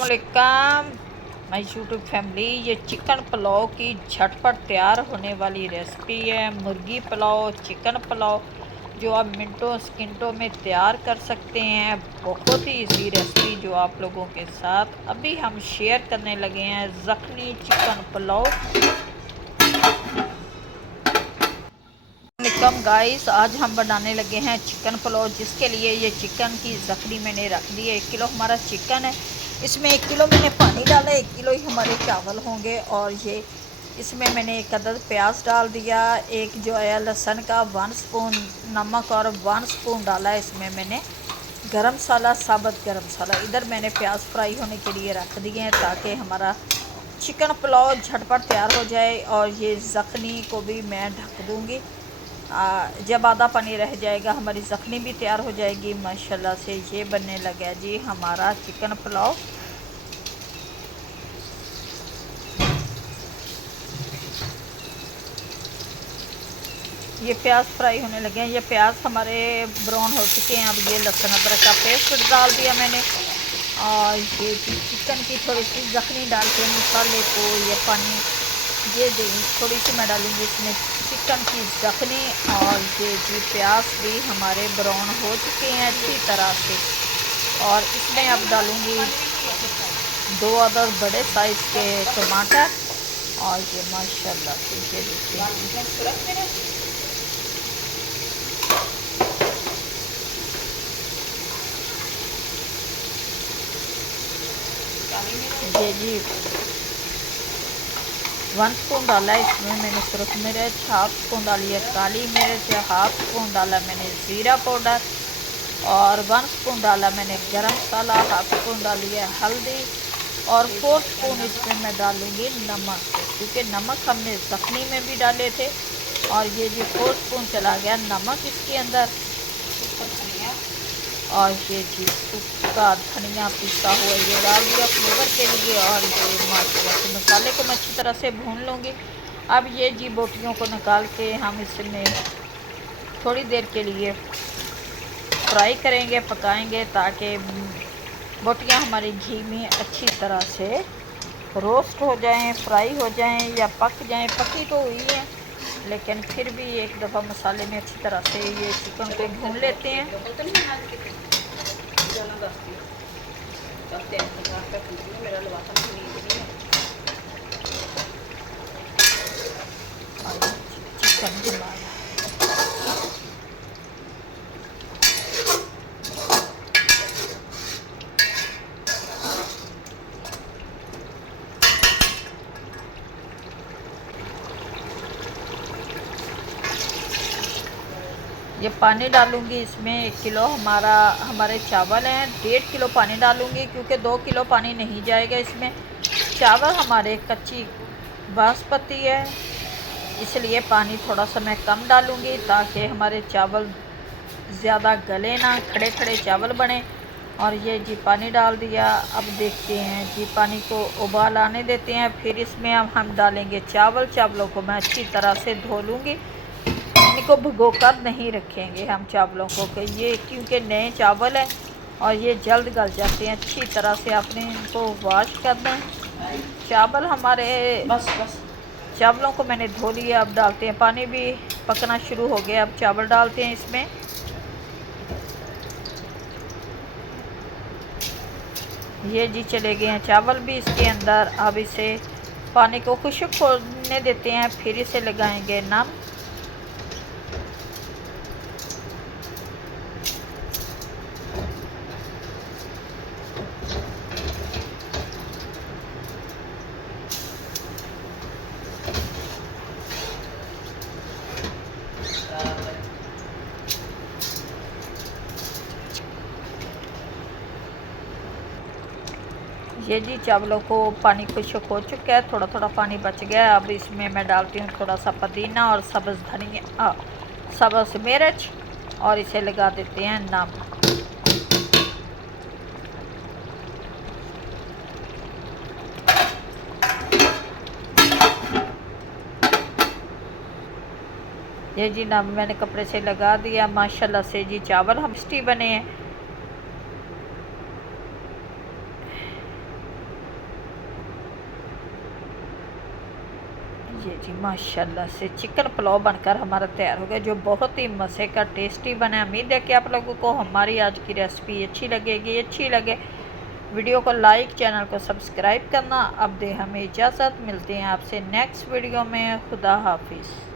वालेकुम my YouTube family. ये chicken pulao की झटपट तैयार होने वाली रेसिपी है। मुर्गी पुलाव, चिकन पुलाव जो आप मिनटों सेकंडों में तैयार कर सकते हैं। बहुत ही इजी रेसिपी जो आप लोगों के साथ अभी हम शेयर करने लगे हैं। ज़ख़नी चिकन पुलाव। वेलकम गाइस, आज हम बनाने लगे हैं चिकन पुलाव, जिसके लिए ये चिकन की ज़ख़नी मैंने रख दी है। 1 किलो हमारा चिकन है, इसमें 1 किलो मैंने पानी डाला, 1 किलो ही हमारे चावल होंगे। और ये इसमें मैंने 1 अदद प्याज डाल दिया, एक जो है लहसुन का 1 स्पून, नमक और 1 स्पून डाला। इसमें मैंने गरम मसाला, साबुत गरम मसाला। इधर मैंने प्याज फ्राई होने के लिए रख दिए हैं ताकि हमारा चिकन पुलाव झटपट तैयार हो जाए। और ये ज़ख़नी को भी मैं ढक दूँगी। जब आधा पानी रह जाएगा हमारी ज़ख़नी भी तैयार हो जाएगी। माशाल्लाह से ये बनने लगा जी हमारा चिकन पुलाव। ये प्याज फ्राई होने लगे हैं, ये प्याज हमारे ब्राउन हो चुके हैं। अब ये लहसुन अदरक का पेस्ट डाल दिया मैंने। और ये चिकन की थोड़ी सी ज़ख़नी डाल के मसाले को, ये पानी ये थोड़ी सी मैं डालूँगी इसमें चिकन की ज़ख़नी। और ये जी प्याज भी हमारे ब्राउन हो चुके हैं अच्छी तरह से। और इसमें अब डालूँगी 2 अदद बड़े साइज़ के टमाटर। और ये माशाल्लाह से ये देखिए ये जी 1 स्पून डाला है इसमें मैंने सुरख मिर्च, 1/2 स्पून डाली है काली मिर्च, 1/2 स्पून डाला मैंने ज़ीरा पाउडर। और 1 स्पून डाला मैंने गरम मसाला, 1/2 स्पून डाली है हल्दी। और 4 स्पून इसमें मैं डालूँगी नमक, क्योंकि नमक हमने ज़ख़नी में भी डाले थे। और ये जी 4 स्पून चला गया नमक इसके अंदर। और ये जी सूखा धनिया पिसा हुआ ये डाल दिया फ्लेवर के लिए। और ये माशाल्लाह से मसाले को मैं अच्छी तरह से भून लूँगी। अब ये जी बोटियों को निकाल के हम इसमें थोड़ी देर के लिए फ्राई करेंगे, पकाएंगे, ताकि बोटियाँ हमारी घी में अच्छी तरह से रोस्ट हो जाएं, फ्राई हो जाएं या पक जाएं। पकी तो हुई है लेकिन फिर भी एक दफ़ा मसाले में अच्छी तरह से ये चिकन को भून लेते हैं। चिकन ये पानी डालूँगी इसमें 1 किलो हमारे चावल हैं, 1.5 किलो पानी डालूँगी, क्योंकि 2 किलो पानी नहीं जाएगा इसमें। चावल हमारे कच्ची बासमती है, इसलिए पानी थोड़ा सा मैं कम डालूँगी ताकि हमारे चावल ज़्यादा गले ना, खड़े खड़े चावल बने। और ये जी पानी डाल दिया। अब देखते हैं जी, पानी को उबाल आने देते हैं, फिर इसमें अब हम डालेंगे चावल। चावलों को मैं अच्छी तरह से धो लूँगी, इनको भिगो कर नहीं रखेंगे हम चावलों को, कि ये क्योंकि नए चावल हैं और ये जल्द गल जाते हैं। अच्छी तरह से आपने इनको वॉश करना है। चावल हमारे चावलों को मैंने धो लिया। अब डालते हैं, पानी भी पकना शुरू हो गया। अब चावल डालते हैं इसमें। ये जी चले गए हैं चावल भी इसके अंदर। अब इसे पानी को खुश्क होने देते हैं, फिर इसे लगाएंगे नमक। ये जी चावलों को पानी खुश्क हो चुका है, थोड़ा थोड़ा पानी बच गया है। अब इसमें मैं डालती हूँ थोड़ा सा पुदीना और सब्ज़ धनिया, सब्ज़ मिर्च। और इसे लगा देते हैं नमक। ये जी ना मैंने कपड़े से लगा दिया। माशाल्लाह से जी चावल हम टेस्टी बने हैं। ये जी माशाल्लाह से चिकन पुलाव बनकर हमारा तैयार हो गया, जो बहुत ही मज़े का टेस्टी बना। उम्मीद है कि आप लोगों को हमारी आज की रेसिपी अच्छी लगेगी। अच्छी लगे वीडियो को लाइक, चैनल को सब्सक्राइब करना। अब दे हमें इजाज़त, मिलते हैं आपसे नेक्स्ट वीडियो में। खुदा हाफिज़।